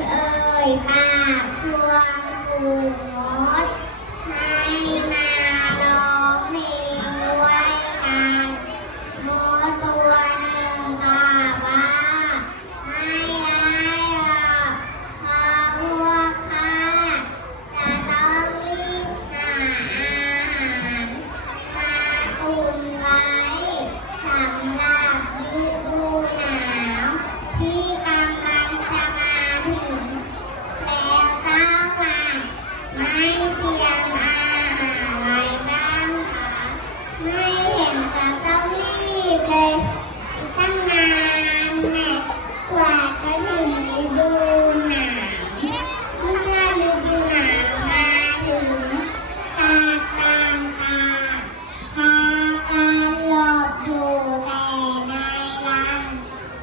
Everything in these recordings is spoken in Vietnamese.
ơi ba thương thương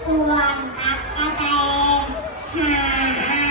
ส่วนอักกะเตหา